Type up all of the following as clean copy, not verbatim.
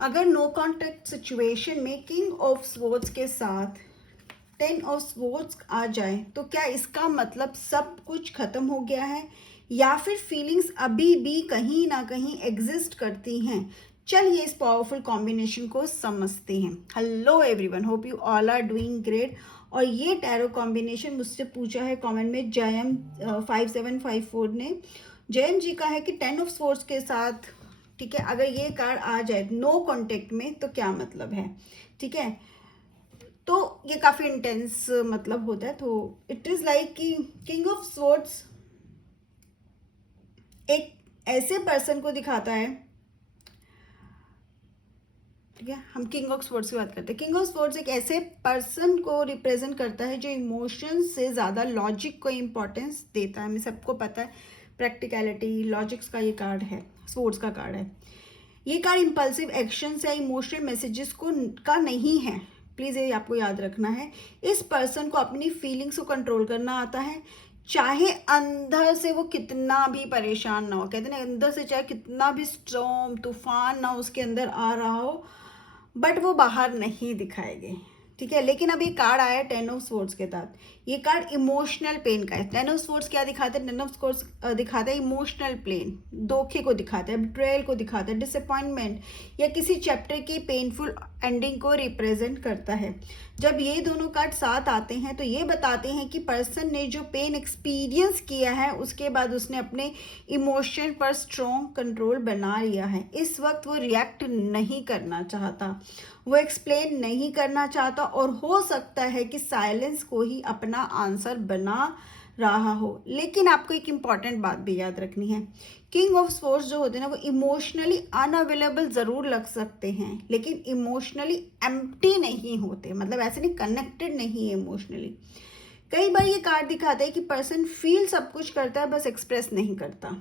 अगर no contact situation में king of swords के साथ 10 ऑफ स्वॉर्ड्स आ जाए तो क्या इसका मतलब सब कुछ खत्म हो गया है या फिर फीलिंग्स अभी भी कहीं ना कहीं एग्जिस्ट करती हैं? चलिए इस पावरफुल कॉम्बिनेशन को समझते हैं। Hello everyone, hope you all are doing great. और ये टैरो कॉम्बिनेशन मुझसे पूछा है कमेंट में जयम 5754 ने। जयम जी का है कि 10 ऑफ स्वॉर्ड्स के साथ, ठीक है, अगर ये कार्ड आ जाए नो कॉन्टेक्ट में तो क्या मतलब है, ठीक है। तो ये काफी इंटेंस मतलब होता है। तो इट इज लाइक कि किंग ऑफ स्वॉर्ड्स एक ऐसे पर्सन को दिखाता है, ठीक है, हम किंग ऑफ स्वॉर्ड्स की बात करते हैं। किंग ऑफ स्वॉर्ड्स एक ऐसे पर्सन को रिप्रेजेंट करता है जो इमोशन से ज़्यादा लॉजिक को इम्पोर्टेंस देता है। हमें सबको पता है प्रैक्टिकलिटी लॉजिक्स का ये कार्ड है, स्वॉर्ड्स का कार्ड है। ये कार्ड इम्पल्सिव एक्शंस या इमोशनल मैसेजेस को का नहीं है, प्लीज़ ये आपको याद रखना है। इस पर्सन को अपनी फीलिंग्स को कंट्रोल करना आता है, चाहे अंदर से वो कितना भी परेशान ना हो। कहते हैं अंदर से चाहे कितना भी स्टॉर्म तूफान ना उसके अंदर आ रहा हो, बट वो बाहर नहीं दिखाएंगे, ठीक है। लेकिन अब ये कार्ड आया है 10 ऑफ स्वॉर्ड्स के साथ। ये कार्ड इमोशनल पेन का है। 10 ऑफ स्वॉर्ड्स क्या दिखाता है? 10 ऑफ स्वॉर्ड्स दिखाता है इमोशनल पेन, धोखे को दिखाता है, बिट्रेयल को दिखाता है, डिसअपॉइंटमेंट या किसी चैप्टर की पेनफुल एंडिंग को रिप्रेजेंट करता है। जब ये दोनों कार्ड साथ आते हैं तो ये बताते हैं कि पर्सन ने जो पेन एक्सपीरियंस किया है उसके बाद उसने अपने इमोशन पर स्ट्रॉन्ग कंट्रोल बना लिया है। इस वक्त वो रिएक्ट नहीं करना चाहता, वो एक्सप्लेन नहीं करना चाहता और हो सकता है कि साइलेंस को ही अपना आंसर बना रहा हो। लेकिन आपको एक इम्पॉर्टेंट बात भी याद रखनी है, किंग ऑफ स्वॉर्ड्स जो होते हैं ना वो इमोशनली अनअवेलेबल जरूर लग सकते हैं लेकिन इमोशनली एम्प्टी नहीं होते, मतलब ऐसे नहीं, कनेक्टेड नहीं है इमोशनली। कई बार ये कार्ड दिखाता है कि पर्सन फील सब कुछ करता है बस एक्सप्रेस नहीं करता।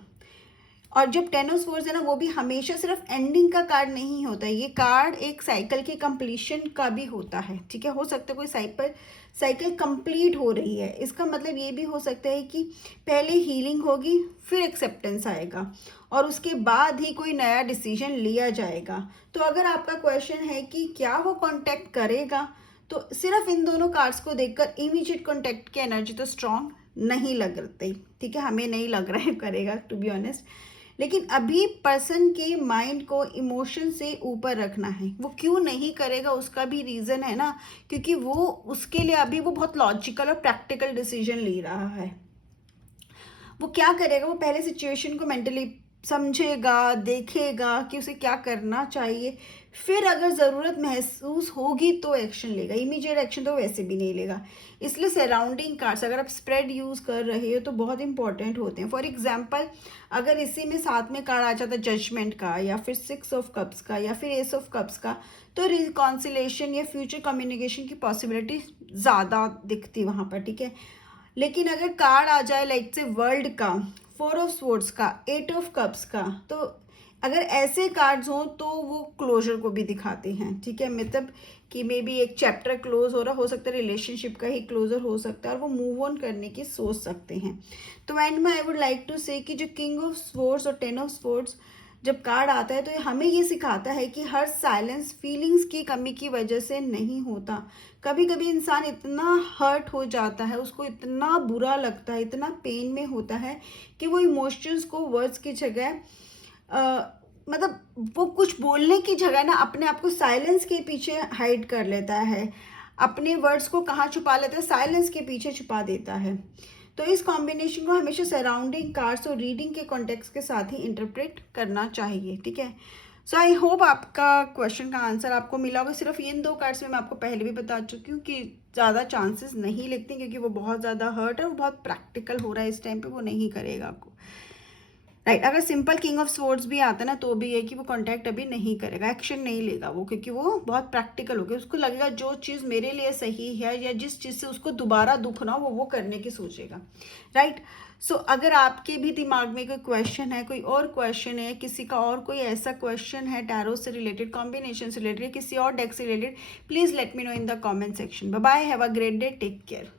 और जब 10 ऑफ स्वॉर्ड्स है ना वो भी हमेशा सिर्फ एंडिंग का कार्ड नहीं होता है, ये कार्ड एक साइकिल के कंप्लीशन का भी होता है, ठीक है। हो सकता है कोई साइकिल कंप्लीट हो रही है, इसका मतलब ये भी हो सकता है कि पहले हीलिंग होगी फिर एक्सेप्टेंस आएगा और उसके बाद ही कोई नया डिसीजन लिया जाएगा। तो अगर आपका क्वेश्चन है कि क्या वो कांटेक्ट करेगा, तो सिर्फ इन दोनों कार्ड्स को देखकर इमीडिएट कांटेक्ट की एनर्जी तो स्ट्रांग नहीं लग रही, ठीक है, हमें नहीं लग रहा है करेगा टू बी ऑनेस्ट। लेकिन अभी पर्सन के माइंड को इमोशन से ऊपर रखना है। वो क्यों नहीं करेगा उसका भी रीज़न है ना, क्योंकि वो उसके लिए अभी वो बहुत लॉजिकल और प्रैक्टिकल डिसीजन ले रहा है। वो क्या करेगा, वो पहले सिचुएशन को मेंटली समझेगा, देखेगा कि उसे क्या करना चाहिए, फिर अगर ज़रूरत महसूस होगी तो एक्शन लेगा। इमीडिएट एक्शन तो वैसे भी नहीं लेगा। इसलिए सराउंडिंग कार्ड्स अगर आप स्प्रेड यूज़ कर रहे हो तो बहुत इंपॉर्टेंट होते हैं। फॉर एग्जांपल अगर इसी में साथ में कार्ड आ जाता जजमेंट का या फिर 6 ऑफ कप्स का या फिर एस ऑफ कप्स का, तो रिकॉन्सिलेशन या फ्यूचर कम्युनिकेशन की पॉसिबिलिटी ज़्यादा दिखती वहाँ पर, ठीक है। लेकिन अगर कार्ड आ जाए लाइक से वर्ल्ड का, 4 ऑफ स्वॉर्ड्स का, 8 ऑफ कप्स का, तो अगर ऐसे कार्ड्स हों तो वो क्लोजर को भी दिखाते हैं, ठीक है। मतलब कि मे बी एक चैप्टर क्लोज हो रहा, हो सकता है रिलेशनशिप का ही क्लोजर हो सकता है और वो मूव ऑन करने की सोच सकते हैं। तो एंड में आई वुड लाइक टू से कि जो किंग ऑफ स्वॉर्ड्स और 10 ऑफ स्वॉर्ड्स जब कार्ड आता है तो हमें ये सिखाता है कि हर साइलेंस फीलिंग्स की कमी की वजह से नहीं होता। कभी कभी इंसान इतना हर्ट हो जाता है, उसको इतना बुरा लगता है, इतना पेन में होता है कि वो इमोशंस को वर्ड्स की जगह मतलब वो कुछ बोलने की जगह ना अपने आप को साइलेंस के पीछे हाइड कर लेता है, अपने वर्ड्स को कहाँ छुपा लेता है, साइलेंस के पीछे छुपा देता है। तो इस कॉम्बिनेशन को हमेशा सराउंडिंग कार्ड्स और रीडिंग के कॉन्टेक्स्ट के साथ ही इंटरप्रेट करना चाहिए, ठीक है। सो आई होप आपका क्वेश्चन का आंसर आपको मिला होगा। सिर्फ इन 2 कार्ड्स में मैं आपको पहले भी बता चुकी हूँ कि ज़्यादा चांसेस नहीं लिखते क्योंकि वो बहुत ज़्यादा हर्ट है और बहुत प्रैक्टिकल हो रहा है इस टाइम पे, वो नहीं करेगा आपको, राइट। अगर सिंपल किंग ऑफ स्वॉर्ड्स भी आता है ना तो भी है कि वो कॉन्टैक्ट अभी नहीं करेगा, एक्शन नहीं लेगा वो, क्योंकि वो बहुत प्रैक्टिकल हो गया। उसको लगेगा जो चीज़ मेरे लिए सही है या जिस चीज़ से उसको दोबारा दुख ना हो वो करने की सोचेगा, राइट। सो अगर आपके भी दिमाग में कोई क्वेश्चन है, कोई और क्वेश्चन है, किसी का और कोई ऐसा क्वेश्चन है टैरो से रिलेटेड, कॉम्बिनेशन से रिलेटेड, किसी और डेक से related, please let me know in the comment section. Bye bye, have a great day, take care.